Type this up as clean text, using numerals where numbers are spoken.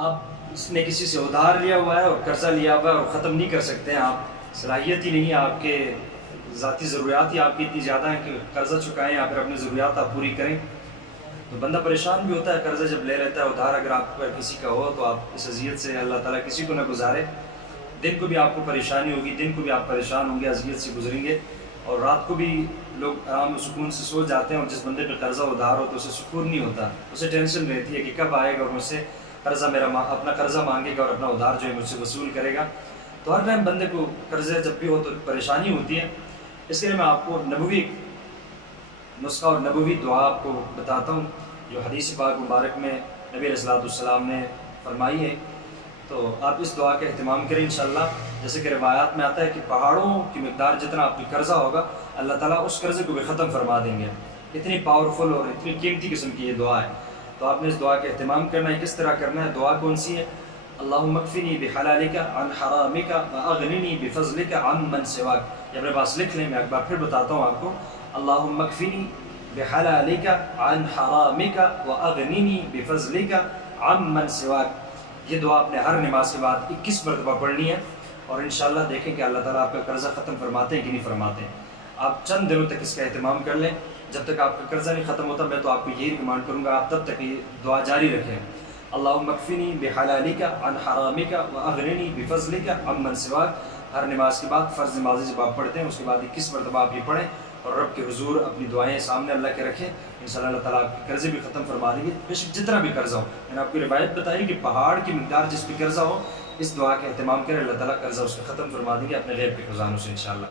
آپ اس نے کسی سے ادھار لیا ہوا ہے اور قرضہ لیا ہوا ہے اور ختم نہیں کر سکتے ہیں، آپ صلاحیت ہی نہیں ہے، آپ کے ذاتی ضروریات ہی آپ کی اتنی زیادہ ہیں کہ قرضہ چکائیں یا پھر اپنی ضروریات آپ پوری کریں، تو بندہ پریشان بھی ہوتا ہے قرضہ جب لے لیتا ہے ادھار اگر آپ پر کسی کا ہو تو آپ اس اذیت سے اللہ تعالیٰ کسی کو نہ گزارے، دن کو بھی آپ کو پریشانی ہوگی، دن کو بھی آپ پریشان ہوں گے، اذیت سے گزریں گے، اور رات کو بھی لوگ آرام و سکون سے سو جاتے ہیں، اور جس بندے پہ قرضہ ادھار ہو تو اسے سکون نہیں ہوتا، اسے ٹینشن رہتی ہے کہ کب آئے گا اور مجھ سے قرضہ اپنا قرضہ مانگے گا اور اپنا ادھار جو ہے مجھ سے وصول کرے گا، تو ہر ٹائم بندے کو قرضے جب بھی ہو تو پریشانی ہوتی ہے۔ اس کے لیے میں آپ کو نبوی نسخہ اور نبوی دعا آپ کو بتاتا ہوں جو حدیث پاک مبارک میں نبی علیہ الصلوۃ والسلام نے فرمائی ہے، تو آپ اس دعا کا اہتمام کریں انشاءاللہ۔ جیسے کہ روایات میں آتا ہے کہ پہاڑوں کی مقدار جتنا آپ کی قرضہ ہوگا اللہ تعالیٰ اس قرضے کو بھی ختم فرما دیں گے، اتنی پاورفل اور اتنی قیمتی قسم کی یہ دعا ہے، تو آپ نے اس دعا کا اہتمام کرنا ہے۔ کس طرح کرنا ہے؟ دعا کون سی ہے؟ اللہم اکفنی بحلالک عن حرامک واغننی بفضلک عمن سواک، یہ اپنے پاس لکھ لیں، میں ایک بار پھر بتاتا ہوں آپ کو۔ اللہم اکفنی بحلالک عن حرامک واغننی بفضلک عمن سواک، یہ دعا آپ نے ہر نماز کے بعد 21 مرتبہ پڑھنی ہے، اور انشاءاللہ دیکھیں کہ اللہ تعالیٰ آپ کا قرضہ ختم فرماتے ہیں کہ نہیں فرماتے ہیں۔ آپ چند دنوں تک اس کا اہتمام کر لیں، جب تک آپ کا قرضہ نہیں ختم ہوتا میں تو آپ کو یہی ریکمینڈ کروں گا آپ تب تک یہ دعا جاری رکھیں۔ اللہم اکفنی بحلالک عن حرامک واغننی بفضلک عمن سواک، ہر نماز کے بعد فرض نمازی جب آپ پڑھتے ہیں اس کے بعد 21 مرتبہ آپ یہ پڑھیں، اور رب کے حضور اپنی دعائیں سامنے اللہ کے رکھیں، انشاءاللہ اللہ تعالیٰ آپ کے قرضے بھی ختم فرما دیں گے، بے شک جتنا بھی قرضہ ہو۔ میں نے آپ کو روایت بتائی کہ پہاڑ کی مقدار جس پہ قرضہ ہو اس دعا کا اہتمام کریں، اللہ تعالیٰ قرضہ اس کا ختم فرما دیں گے اپنے غیب کے خزانوں سے انشاءاللہ۔